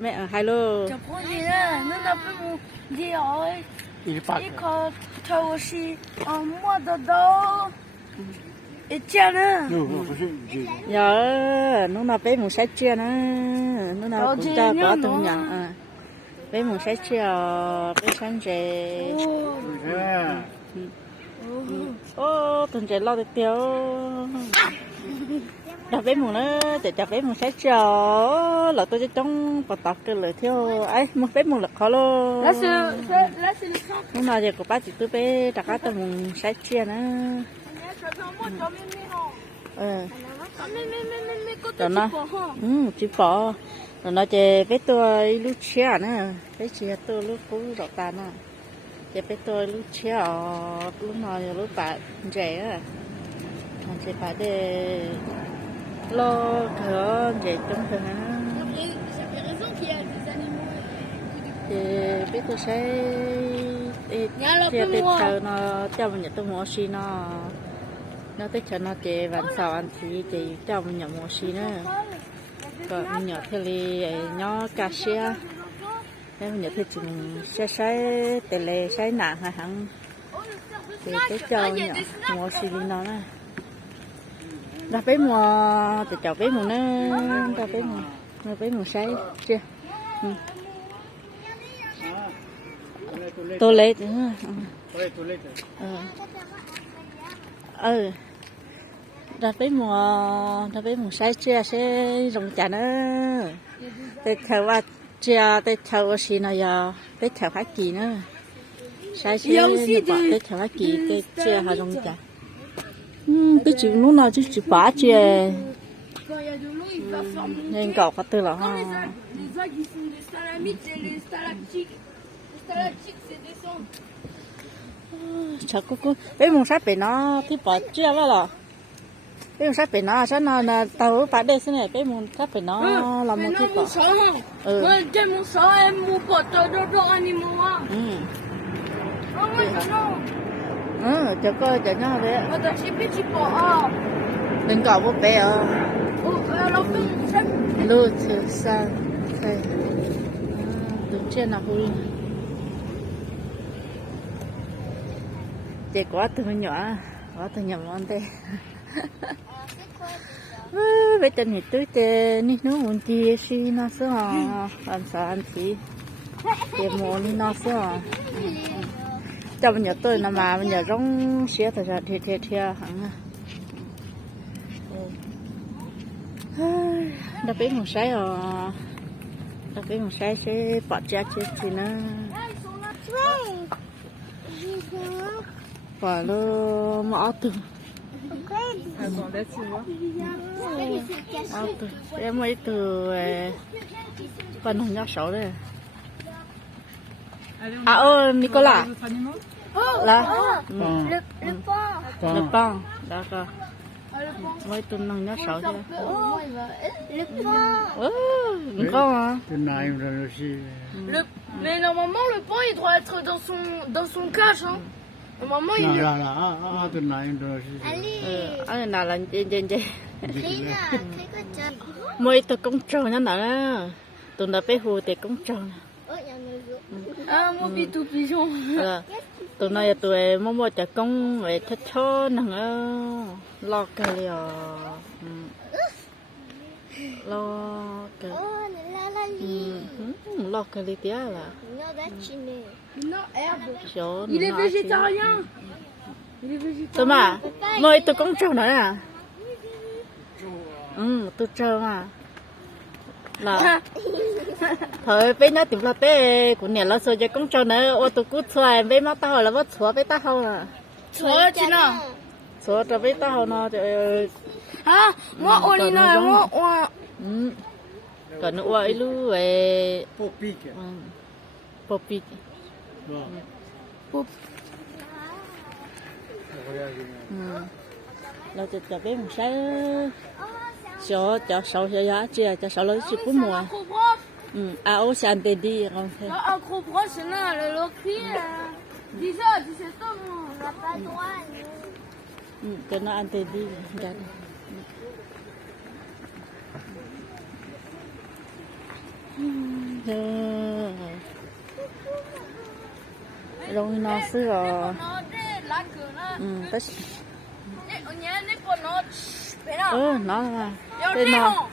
mẹ ở hai lô. Chả có gì nữa, nó là phải mua gì rồi. Ít có thầu gì, mua đồ đâu. Ít tiền nữa. Giờ nó bé một sách chia nữa, nó cũng cho có từng nhận. Bé một sách chia, bé sáng chế. Ô, từng chế lo được tiêu. Đập bé một nữa, để đập bé một sách chia, là tôi chỉ trong bật tóc cái lưỡi theo, ấy một bé một là khó lo. Là c'est le sang. Lúc nào giờ của bác chỉ tôi bé đặt cái tầm một sách chia nữa. Rồi nó, chỉ bỏ, rồi nó chỉ biết tôi lúc chia nữa, biết chia tôi lúc cũ rõ ta nữa, chỉ biết tôi lúc chia lúc nào giờ lúc bạn trẻ á, mình chỉ phải để lo cửa để trong thường á, thì biết tôi sẽ chia tiếp theo nó cho mình nhận tôi mua xí nó tới cho nó chị vẫn sao ăn thì chị cho mình nhận một xí nữa còn mình nhận theo li nhỏ cà xia nên mình nhận theo chị sẽ tê lê sẽ nặng hay hẳn thì tới cho nhận một xí nó nè đã bé mùa thì chào bé mùa nữa đã bé mùa say chưa tôi lấy nữa ra với một sai chia sẽ rong chả nữa để theo qua chia để theo gì này giờ để theo hai kỳ nữa sai sẽ nhập vào để theo hai kỳ để chia hai rong chả cái chữ lúc nào chứ chữ bá chia nên cậu có từ là ha chả có với một sai bị nó thì bỏ chia vào rồi cái một sắp bị nó sao nó tàu phải đây xin này cái một sắp bị nó làm một cái bỏ Cái một số em mua bỏ tàu đồ anh mua cho coi cho nhau đấy mà ta chỉ biết chỉ bỏ đừng cọ bố bé lúa chưa sang đây đúng chưa nào vui chị quá từ nhỏ món đây bây giờ thì tôi chơi ní nó muốn chơi xí nó sợ ăn sao ăn xí chơi món ní nó sợ cho bây giờ tôi nằm mà bây giờ rong xía thời gian thì hẳn đặc biệt một sai sẽ bỏ ra chơi thì nó bỏ lô mỏ từ em mới từ phần hồng nhóc sáu đây Nicola là le pain d'accord mới từ hồng nhóc sáu đây con à mais normalement le pain il doit être dans son cache hein. Maman il anh nào là trên mới từ công tròn nó nè tụi nó bé hồ từ công tròn mon pitou pigeon tụi này tụi mua chả công về thắt cho nè lo cái lo cái gì tía là il est végétarien tôi mà mới tôi công tròn nữa à tôi tròn mà là thời bé nó tìm là bé của nhà nó soi cho công tròn nữa ô tôi cứ xoay bé má tao là vớt xóa bé tao là xóa chứ nào xóa cho bé tao nó trời hả mua olina mua còn nữa ấy lu về popiเราจะbé một sai cho sáu giá chia cho sáu lấy chỉ cũng mùa ô san tê đi không thế un gros broche là le loquet 10 heures 17 ans on n'a pas droit cho nó ăn tê đi ra đây rồi nó xưa nó để lá cửa nó tất nhà này còn nó bé nào nó mà tên nó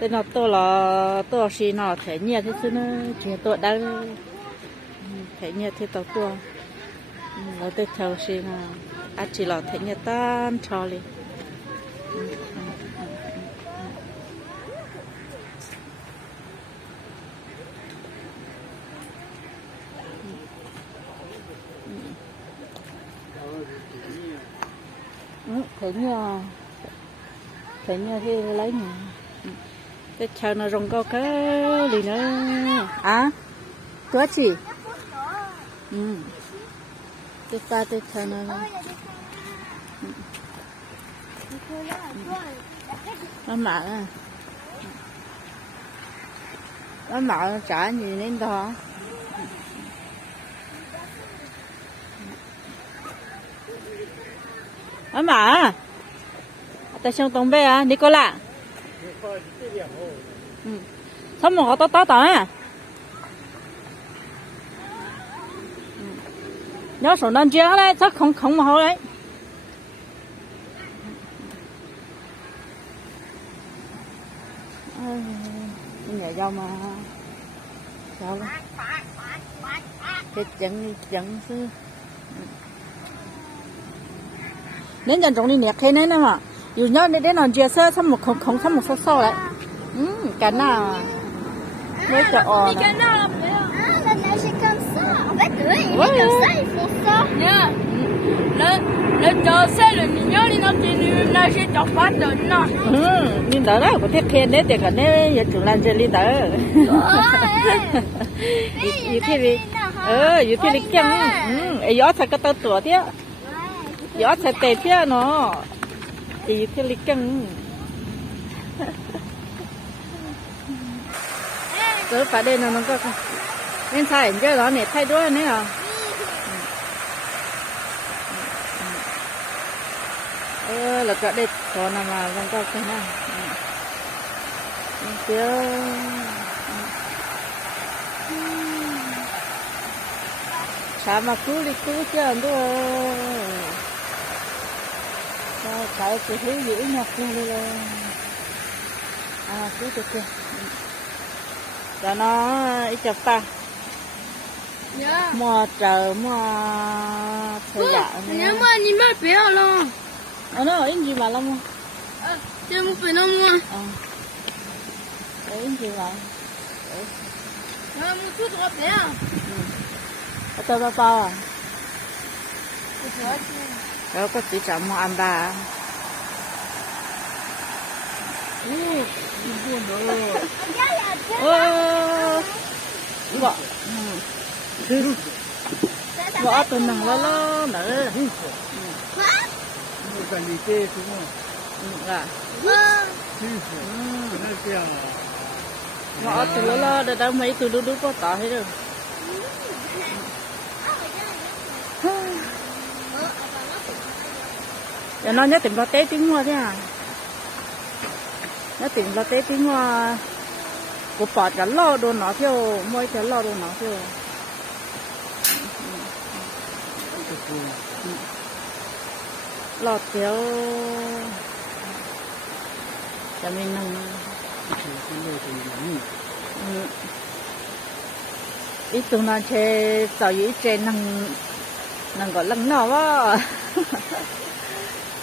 tên nó tôi là tôi xí nó thể nhẹ thế chứ nó chỉ tôi đang thể nhẹ thế tôi nó tới theo xí nó chỉ là thể nhẹ tan cho đi thấy như thì lấy nhỉ cái chờ nó rong cao cái gì nữa à có gì cái ta cái chờ nó mạo trả gì nên đó mà tại sao tông bé à Nicola sao mà họ to à nhớ số năm trước đấy chắc không mà họ đấy nhảy dao mà sao cái chẳng sư nên dần trong đi nẹt thế này nè mà dù nhớ đến nó chia sẻ xong một không xong một số lại cái nào mới cho ồ cái nào la neige est comme ça en fait eux ils comme ça ils font ça le danseur le mignon il n'a tenu nager dans pas de non nhưng đó là có thể khen đấy để cả này giờ chủ làm chơi đi đó như thế đi như thế đi chăng gió thật cái tao tuổi thế gió thật tệ thế nó như thế đi chăng cứ phải đây nó có nên thay cái đó này thay đuôi nữa à là cả đây còn là vẫn có cái nào kia sao mà cứ đi cứ chơi nữa cái thứ gì nhặt luôn rồi cứ được chưa cho nó ít chập ta mua trời mua thời gian nếu mà你买不要了nó ở gì mà lắm这么不能mua ở gì vậy mua chút多钱啊ở tao bao à đó có chỉ chọn mua ăn ba vợ tụi nàng lo nữa là vợ tụi lo để đâu mấy tụi đu có tỏ hết rồi giờ nó nhớ tìm lo té tiếng hoa thế à nhớ tìm lo té tiếng hoa của bỏ cả lo đồ nó theo mỗi cái lo đồ nó theo lọt theo cho mình nâng ít tụi nó chơi tàu ý chơi nâng gọi lăng nó quá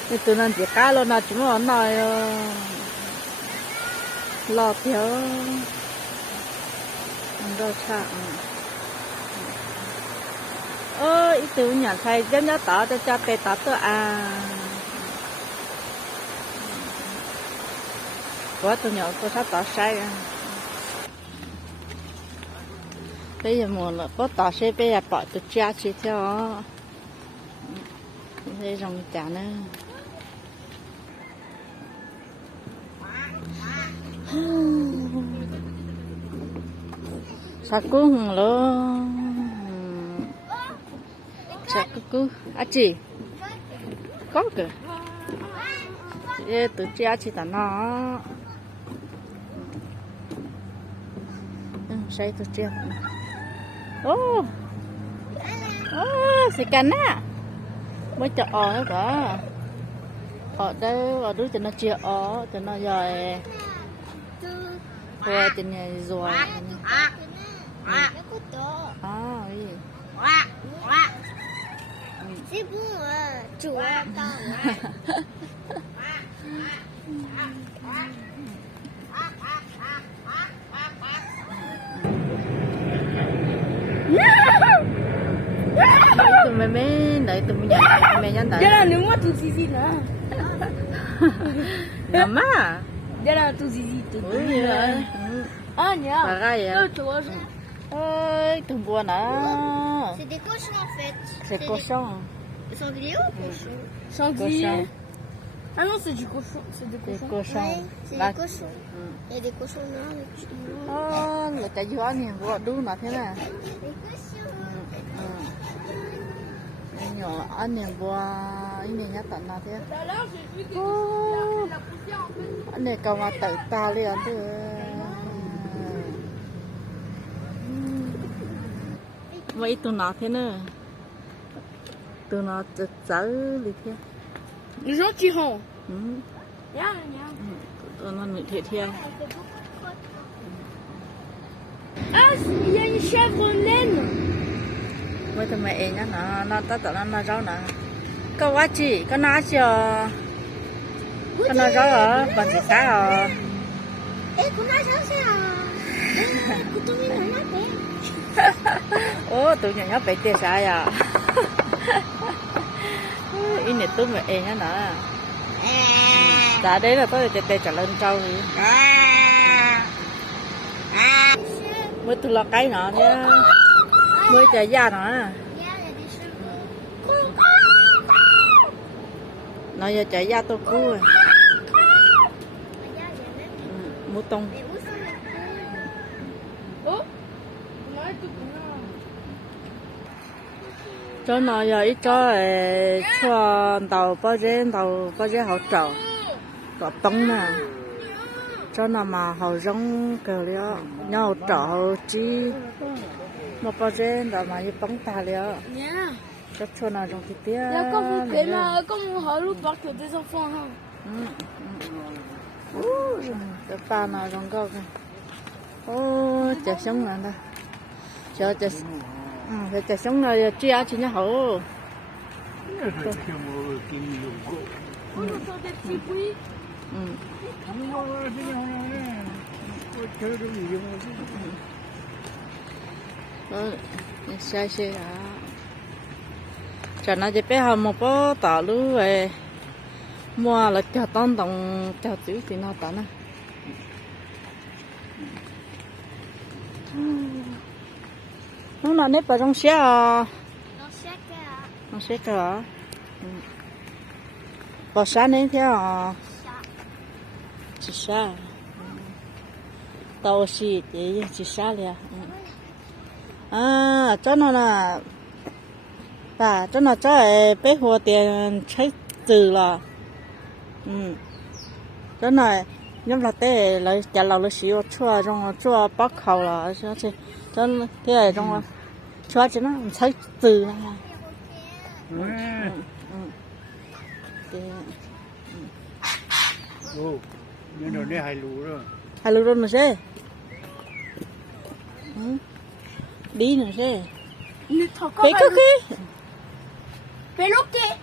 ít tụi nó chỉ cá luôn nó chỉ muốn nói lọt theo đâu xa ít tụi nhà thầy dân nó tỏ cho tê tỏ tôi à quá tôi nhỏ tôi sắp tỏ sai à bây giờ mùa là có tỏ sai bây giờ bỏ tôi cha chỉ theo đây rong chả nữa sao cũng luôn sao cũng chị có kìa tụi cha chỉ tao nó say tôi chưa ô ô xì canh á mới cho nữa cả ở đây ở đứa cho nó chia ở cho nó rồi rồi cho nó rồi C'est bon, tu vois. tụi mày mới đợi tụi mày nhận mày nhận Đây là nếu mà tụi zizi nữa. nằm á Đây là tụi zizi tụi ui rồi Ah, nhá. bà gai vậy ơi tụi buồn à C'est des cochons en fait. c'est cochon Sanglier ou cochon cochon Ah non, c'est du cochon. C'est des c'est cochons. cochon C'est là des cochons. Il y a des cochons noirs, des cochons blancs. là cái gió này vợ đu nó thế này Des cochons. nhỏ anh này bùa anh này nhát tận nào thế Tout à l'heure, j'ai vu des cochons. La poussière en fait. anh này cầu mà tự ta liền chứ vậy tụi nó thế nữa tụi nó chở đi thế Les gens qui rentrent. tụi nó nữ thế theo Ah, il y a une chèvre naine. với tụi mẹ nhá nó tụi nó rau nè có quá chị có nó chưa có nó rau ở bằng gì khác à Eh, qu'on a ça, c'est un. Couteau mine, on a fait. ô tụi nhỏ bé tiền sao à in này tụi mẹ nhá nè dạ đấy là tôi để trả lên trâu đi mới tụi lo cái nọ nha mới trả da nọ nó giờ trả da tôi cú rồi mua tông Oh, on a tout pour cho nó giờ ít cho tàu bao giờ họ trầu có tông nè cho nó mà họ rong cờ liao nhau trầu chi mà bao giờ đó mà như bóng ta liao Yeah. cho nó rong thì tiếc Là quand vous faites là, comme on a l'autre parc des enfants. Hein. cái ba nó rong góc ô chả sống là đây chả chả sống là chia chỉ nhá hổ On entend des petits bruits. sai sai à cho nó chỉ biết học một bó tỏ lú về mua là cho tông đồng cho chữ thì nó tỏ nè nó nếp vào trong xe à nó xe cỡ bỏ xa nên theo à chỉ xa tàu xì thì chỉ xa liền à cho nó là bà cho nó cho bé hồ tiền thấy từ là cho này nhưng là té lại trả lại xíu chua trong chua bắc khẩu là cho thế này trong chua chứ nó thấy từ là nhưng rồi đây hai lú rồi hai lú rồi mà xe đi nữa xe bé cookie Perroquet.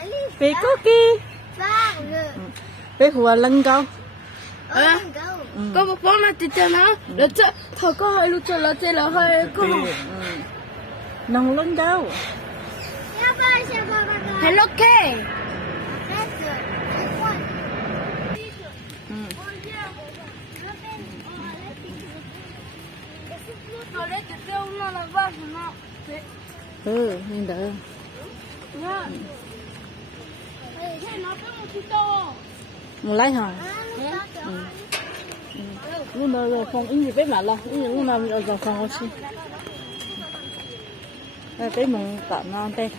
Allez, bé cookie parle. bé hùa lân câu Hein? Quand vous prenez la tête là, le tête, t'as encore un autre la tête là, comment? nông lân câu Perroquet. nên đỡ một lấy hả lúc nào rồi không ý gì biết mà lo ý lúc nào rồi không có gì đây cái mùng tận non tê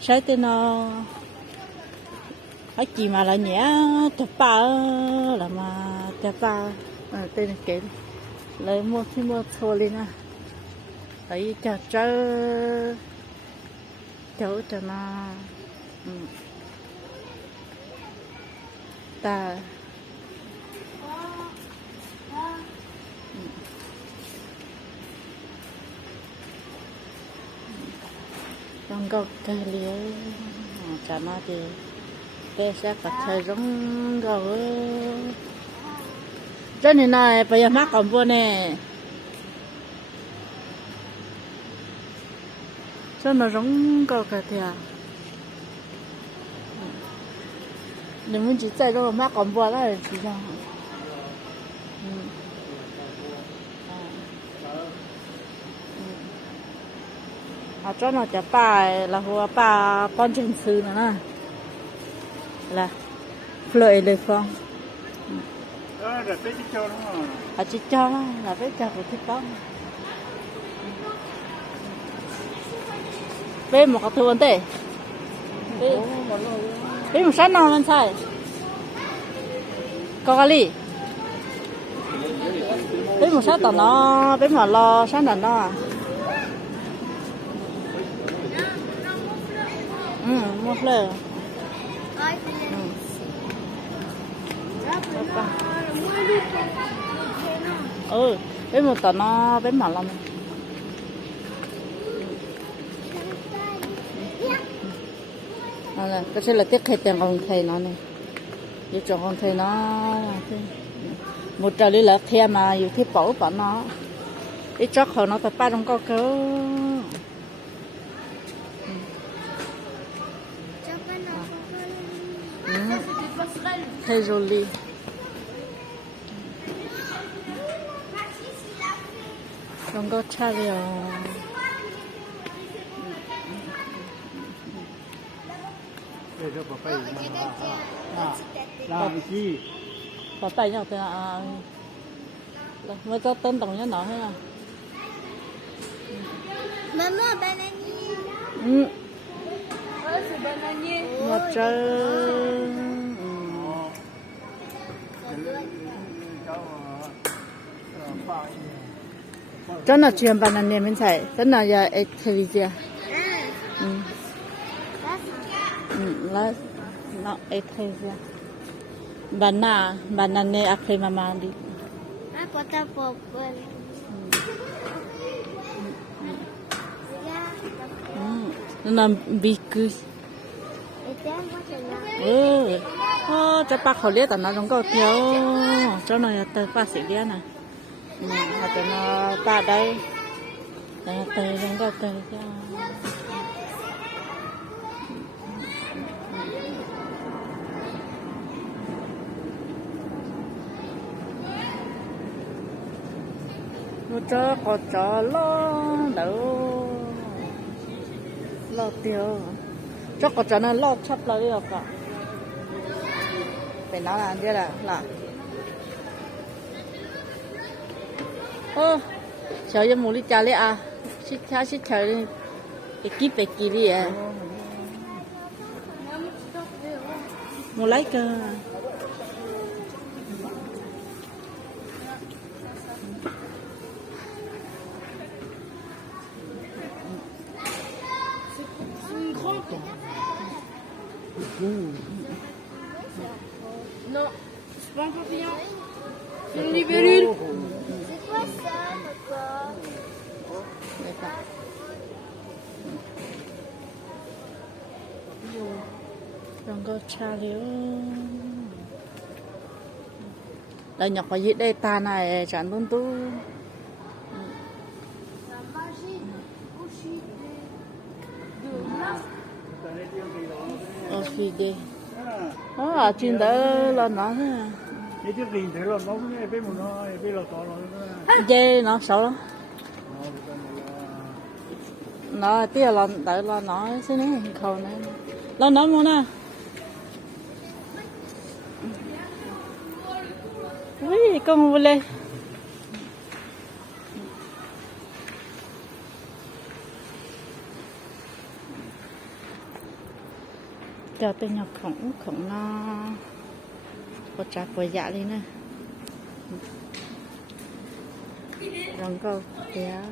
trái tên nó phải gì mà là nhẹ chập ba là mà chập ba tên cái lấy mua thì mua thua lên à ấy chả cháu cho nó ta con gọc cây liễu chả nó thì bé sẽ có thời giống gạo cho nên này bây giờ mắc còn buồn nè cho nó giống gạo cả thì à nếu muốn chỉ chạy đâu mắc còn buồn là chỉ cho cho nó chả ba là hoa ba con chân sư nữa nè là lợi lời phong đó là cái cho đúng không chỉ cho là cái cho của thích con bên một cái thứ vấn đề bên một sát nào lên sai có cái gì bên một sát tao nó bên mà lo sát là nó mua fleur bên một tờ nó bên mà lòng là cái sẽ là tiếc hết tiền con thầy nó này như chồng con thầy nó một trò lý là theo màอยู่ที่bảo bọn nó ít chót họ nó tập ba trong co cớ très joli không có cha liều để cho bà phải làm gì có tay nhau thì là mới cho tên tổng nhân nó hay là Maman, bananier. C'est bananier. một trái真的全班的你们才真的要爱吃一些，来，那爱吃一些，banana爱吃妈妈的， Aku tak apa-apa. 那 big， Itu macam จะปลาเขาเลี้ยแต่น้องก็เที่ยวเจ้าหน่อยเตยปลาสีเลี้ยน่ะอาจจะมาปลาได้แต่เตยน้องก็เตยจ้าmột chỗ có chỗ lo đâu lo tiêu chỗ có chỗ nó lo chắp lại được cả phải nói là như là ô chờ cho một lít trà lấy à xích chờ đi cái kíp về kỳ đi à một lấy cơ Non, c'est pas un papillon. C'est une libellule. C'est quoi ça, papa? Đừng có cha liếu đây nhọc vào dưới đây ta này chẳng tôn tu La magie aussi de l'art. orchidée à trên đó là nó cái chiếc rình thế là nó biết một nó biết là to nó dê nó xấu lắm nó tiếc là tại là nó xin này khâu này là nó muốn à ui con vui lên cho tôi nhập khổng khổng nó có trả của dạ đi nè rồi câu kéo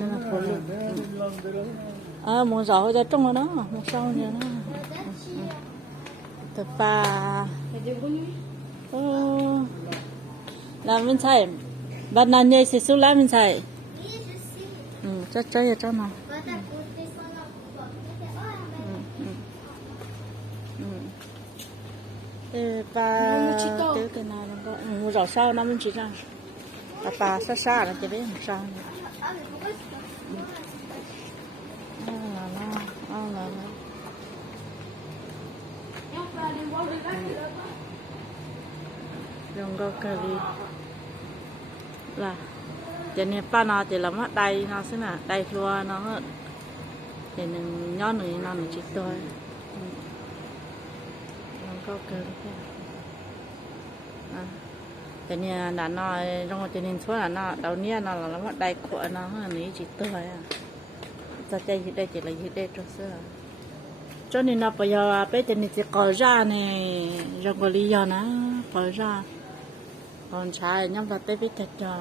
đó là phụ luôn muốn rõ cho trong đó một sau nữa đó tập ba làm bên sai bạn nào nhảy sẽ xuống làm bên sai cho chơi ở trong nào ba tới cái nào nó mua rau sao nó mình chỉ ra bà xa xa là chỉ biết làm sao rong rau cà ri là cho nên ba nó chỉ làm hết đây nó sẽ là đây thua nó hết thì mình nhớ nữa nó chỉ tôi rong rau cà ri cho nên là nó trong cho nên số là nó đầu nia nó là nó đây của nó hơn này chỉ tôi à giờ đây chỉ là gì đây cho nên nó bây giờ bây giờ thì có ra này rồi có lý do nó có ra còn trái nhóm là tới biết thật cho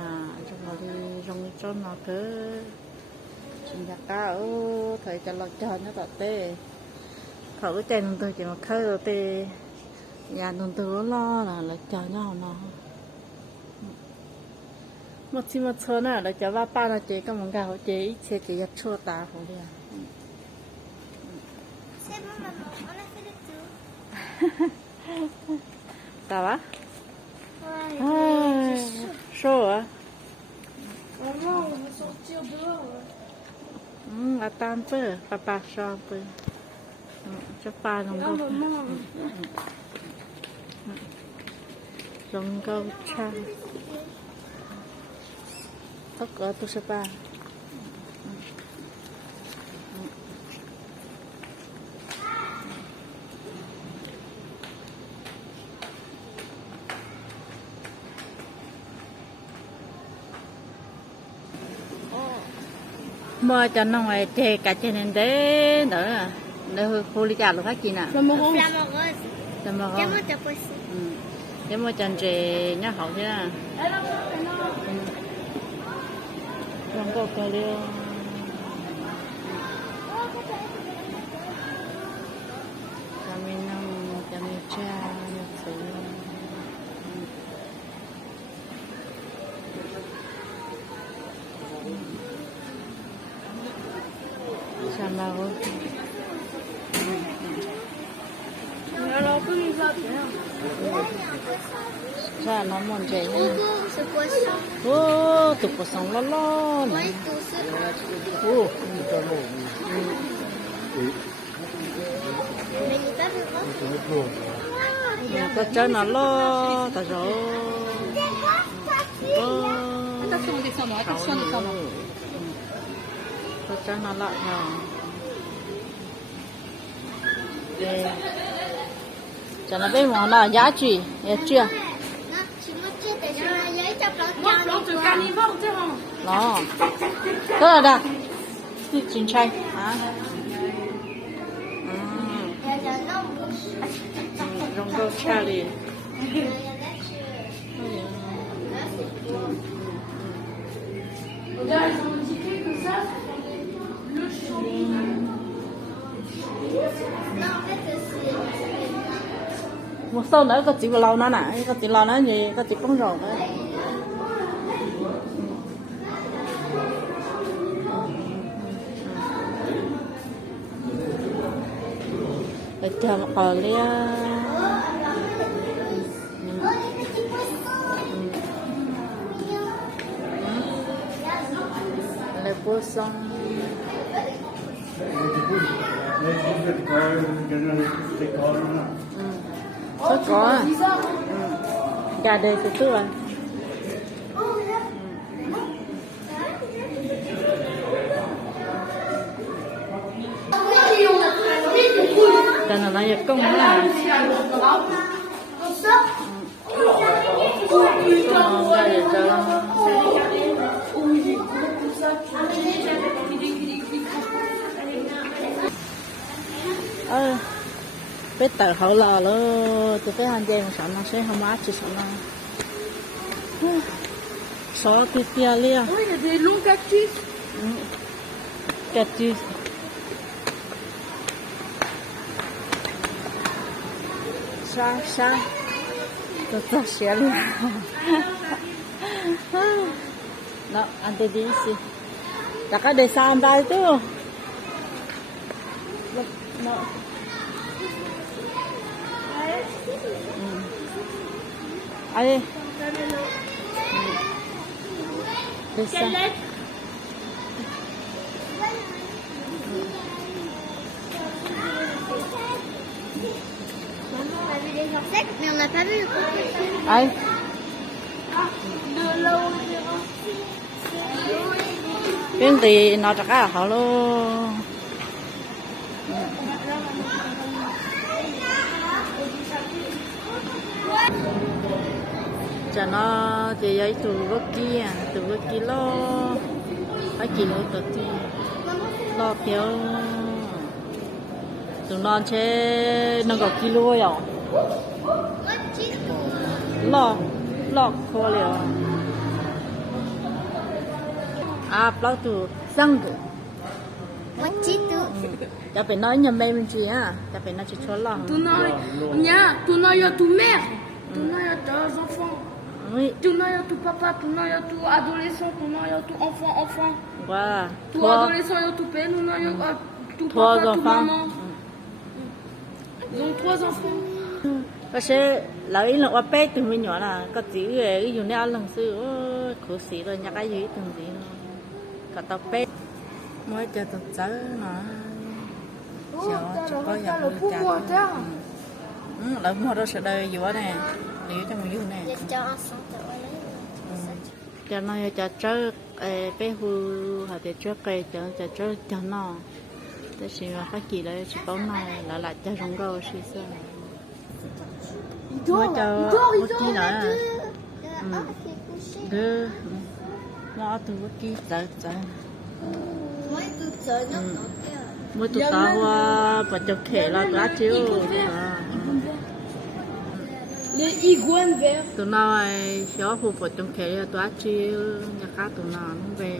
rồi đi trong cho nó cứ xin chào cả thời cho lo cho nó tọt tê khẩu cái chân tôi chỉ mà khơi rồi tê nhà tôi lo là cho nhau nó một chi một số nữa là cho ba nó chế cái món gà họ chế ít chế chỉ nhập chua tá không đi à sao á show à à tan bơ papa show bơ cho pa nó rong câu cha tất cả tôi sẽ ba mua cho nó ngoài chè cả trên nên thế nữa nữa khu ly trà luôn khác gì nè để mua chân chè nhá hậu thế à không có cái gì cho mình cha một số sama rồi ra nó mòn chè ô tụt cuộc sống lo lo này ô ta chơi nó lo ta rồi ta chơi nó lại rồi cho nó bên món nào giá trị chưa nó rất là đặc chín chay rong rau cha đi một số nữa có chỉ lâu nó nè có chỉ lâu nó gì có chỉ bông rổ nữa để chờ một hồi lia để bôi xong có gà đây từ từ rồi cho nó lại công là biết tờ hậu lò luôn từ cái hành trình mà nó sẽ không mát chỉ sợ nó sợ cái tia lia Oui, il y a des longs cactus. cactus sa tôi sẽ luôn đó anh tôi đi xí đã có để sao đây chứ nó ai để sao On a vu les insectes, mais on n'a pas vu le crocodile. ai De là où on est bên thì nó chắc là họ luôn cho nó chỉ giấy từ vớt kia lo phải kilo tự ti lo kéo tụi non chế nó có kilo rồi lo khó liền bao tụ răng tụ Moi, Tito.จะเป็นน้อยยังไม่เป็นจีอ่ะจะเป็นน้อยจะชวนหลัง Ton nom, il y a tout mère. Ton nom, il y a tes enfants. อุ้ย Ton nom, il y a tout papa. Ton nom, il y a tout adolescent. Ton nom, il y a tout enfant. ว่า Tout ทัว adolescent, il y a tout père. Ton nom, il y a tout ทัว papa, สอง tout ฟัง maman. Ils ont 3 enfants. ก็ใช่เราอีหลังว่าเป๊กถึงไม่หยวนอ่ะก็จีเอ๋อยู่ในอันหลังซื้อโอ้ขูสีเลยอยากให้ยืดถึงสีก็ต้องเป๊กmới cho tụi cháu nó cho có nhà Le pauvre à terre. là mua đó sẽ đây vừa nè nếu trong dưới nè J'étais enceinte, voilà. cho nó cho chơi bé hu hoặc để chơi cây cho chơi cho nó để xem mà phát kỳ đấy chỉ có này là lại cho rong rau xí xưa Il mới dort, cho il bất dort, kỳ il nữa dort. đưa nó từ bất kỳ tới tới Moi, toute seule, non, non. mới tụi tao và cho khể là cá chiếu Les iguanes verts. tụi nó xóa phụ phụ trong khể là cá chiếu nhà cá tụi nó về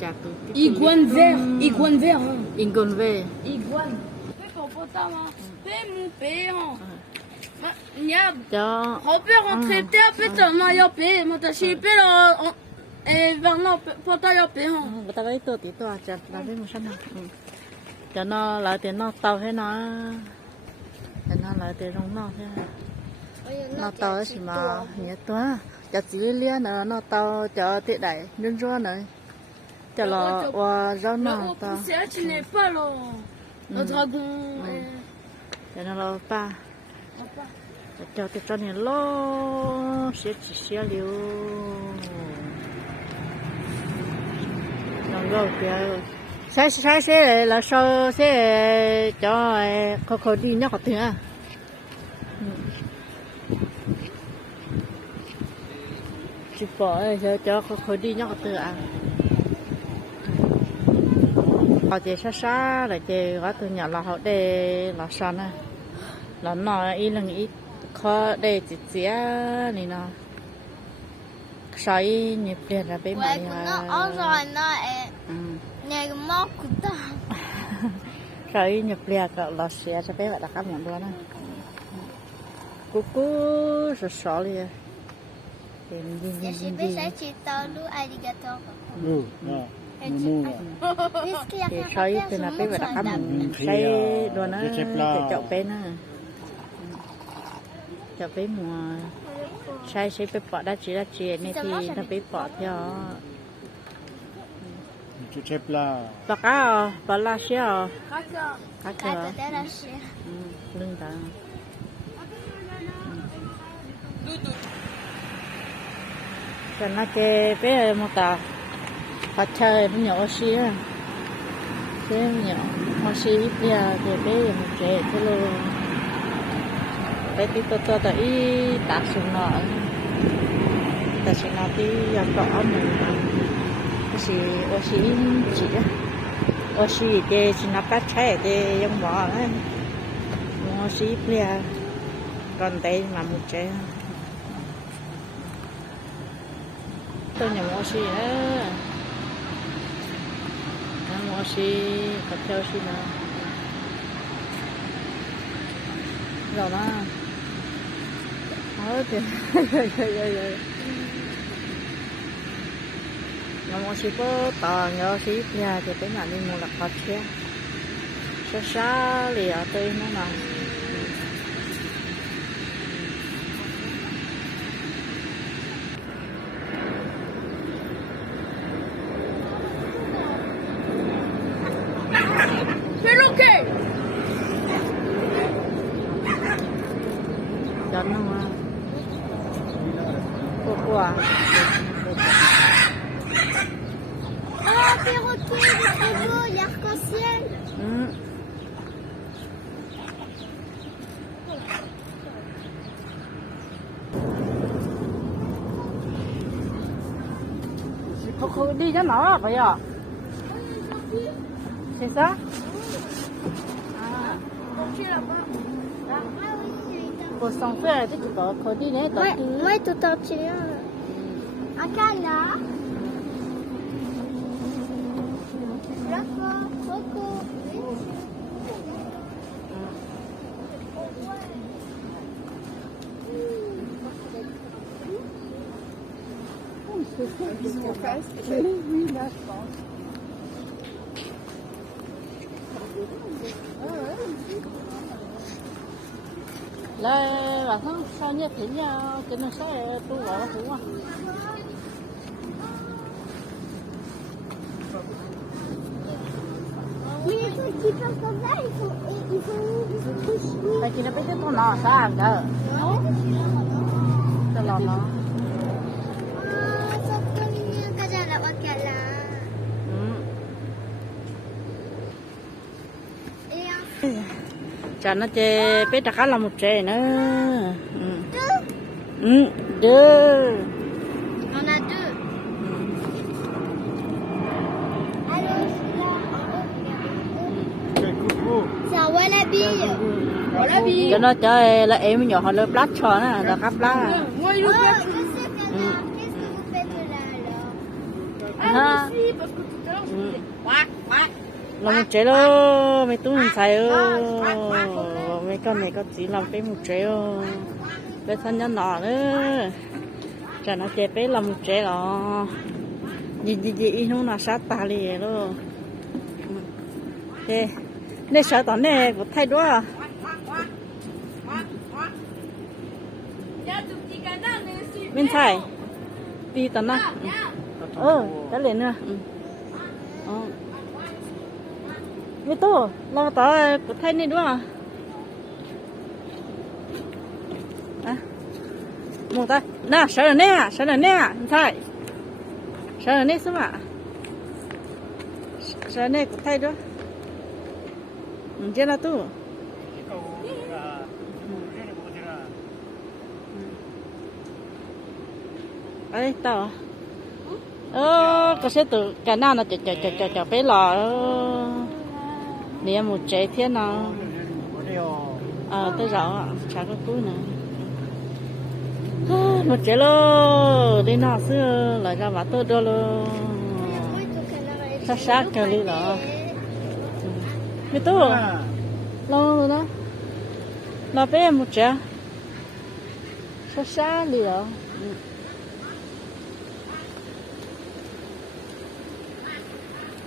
chặt tụi Iguane vert. Iguane vert. Hein. Iguane về Iguane. Fais ton potam. Fais mon père. Nia. cho On peut rentrer terre, peut-être, non, y'a paix. Moi, t'as chipé là. Et vers non, pour ta y'a paix. người ta lấy tôi tí tôi chặt là cái một sân nào cho nó lại tiền nó tàu thế nó cho nó lại tiền rong nó thế nó tàu thì mà nhớ tôi cho chỉ liên nó tàu cho tiện đại nhân rô này cho là và rau Mais nó au tàu poussière, tu n'es pas là. Le dragon. cho nó là ba cho cái này lo sẽ chỉ sẽ liu nó rồi kìa sẽ là sau sẽ cho khó đi nhắc học tiếng à chỉ bỏ cho khó đi nhắc học tiếng à họ chỉ xa là chỉ có từ nhà là họ để là sao nè là nó ít lần ít khó để chỉ xía này nó sấy nhịp liền là bên Ouais, mày on a nè móc ta. sấy nhịp liền là xía cho bé bạn đã cảm nhận luôn á cú rồi sọ liền Je sais pas si tu as l'eau alligator. Ừ, đó. Mù là. thì sấy từ là bé bạn đã cảm nhận sấy luôn á để chậu bé nữa chậu bé mùa sai sẽ bị bỏ đã chỉ là chuyện này thì nó bị bỏ theo Tu sais là. bà la xéo D'accord. cá Ah, cờ t'as lâché. lưng ta cho nó chơi bé một tà phát chơi nó nhỏ xí á bé nhỏ họ xí ít giờ thì bé một trẻ thế luôn bé tí to ít tạt xuống nó thì giờ rõ mình 我是几的，我是的是那把菜的用bỏ đấy,我是不了，còn đây là một trái, tôi nhà mua gì nữa, mua gì có theo gì nữa, rồi đó, thì nó mua xí có tờ nhớ xí nhà thì cái nào đi mua là khó chơi xa xa thì ở đây nó nằm dẫn nó mà qua Ah, perroquet, il est trop beau, il y a arc-en-ciel. Cô đi cho nó vậy à? C'est ça? Pour s'en faire, tu peux coordonner. Ouais, tout entier. Un canard. Coco. Oui, là, je pense. Là bà thấy sao như thế nhau, cho nên sao tôi gọi nó cũng à. Mais les trucs qui passent comme ça, ils sont trop chouettes. Tại vì nó biết cái con nó sao đó. Cho nó nó. Ah, c'est trop mignon quand j'ai la wakala. Et Chả nó chơi biết đặc là một trẻ nữa. deux. Deux. On a deux. Alors, Quel coucou. c'est un wallaby. Wallaby. Cho nó chơi là em nhỏ họ lên plát cho nó là cắp lá. Oh, je sais, canard. Qu'est-ce que vous faites là, alors? Ha. Parce que tout à l'heure, je faisais quack, quack. Là một trẻ luôn, mày tu hình xài ơ. Mấy con này có chỉ làm cái một trẻ ơ. Bé thân nhân nọ nữa. Chả nó chơi bé là một trẻ đó. Gì không là sát ta liền luôn. Thế, nên sợ tao này có thay đổi à? Bên phải đi tao na. Cái liền nữa. Như tôi, lo tao có thay này đúng không? Một tay, nè, sợ là nè, thay, sợ là nè, xem ạ, sợ nè có thay đó, chưa là tu, ấy tao, có sẽ từ cái nào nó chở bé lò, nè một trái thiên nào, tôi rõ, chả có túi nữa. Một chế lô đi nào xưa lại ra bắt tôi đưa lô sát sát cái đi đó mấy tu lâu rồi đó nó bé một chế sát sát đi đó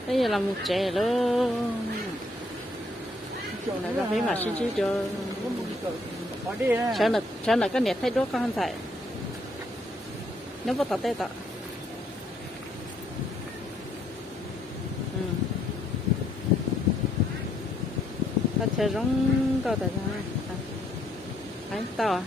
bây giờ là một chế luôn này có phải mà xin chứ cho cho là cái nét thay đổi con thầy nếu có tao tê tao ta chơi rong tao tại sao anh tao à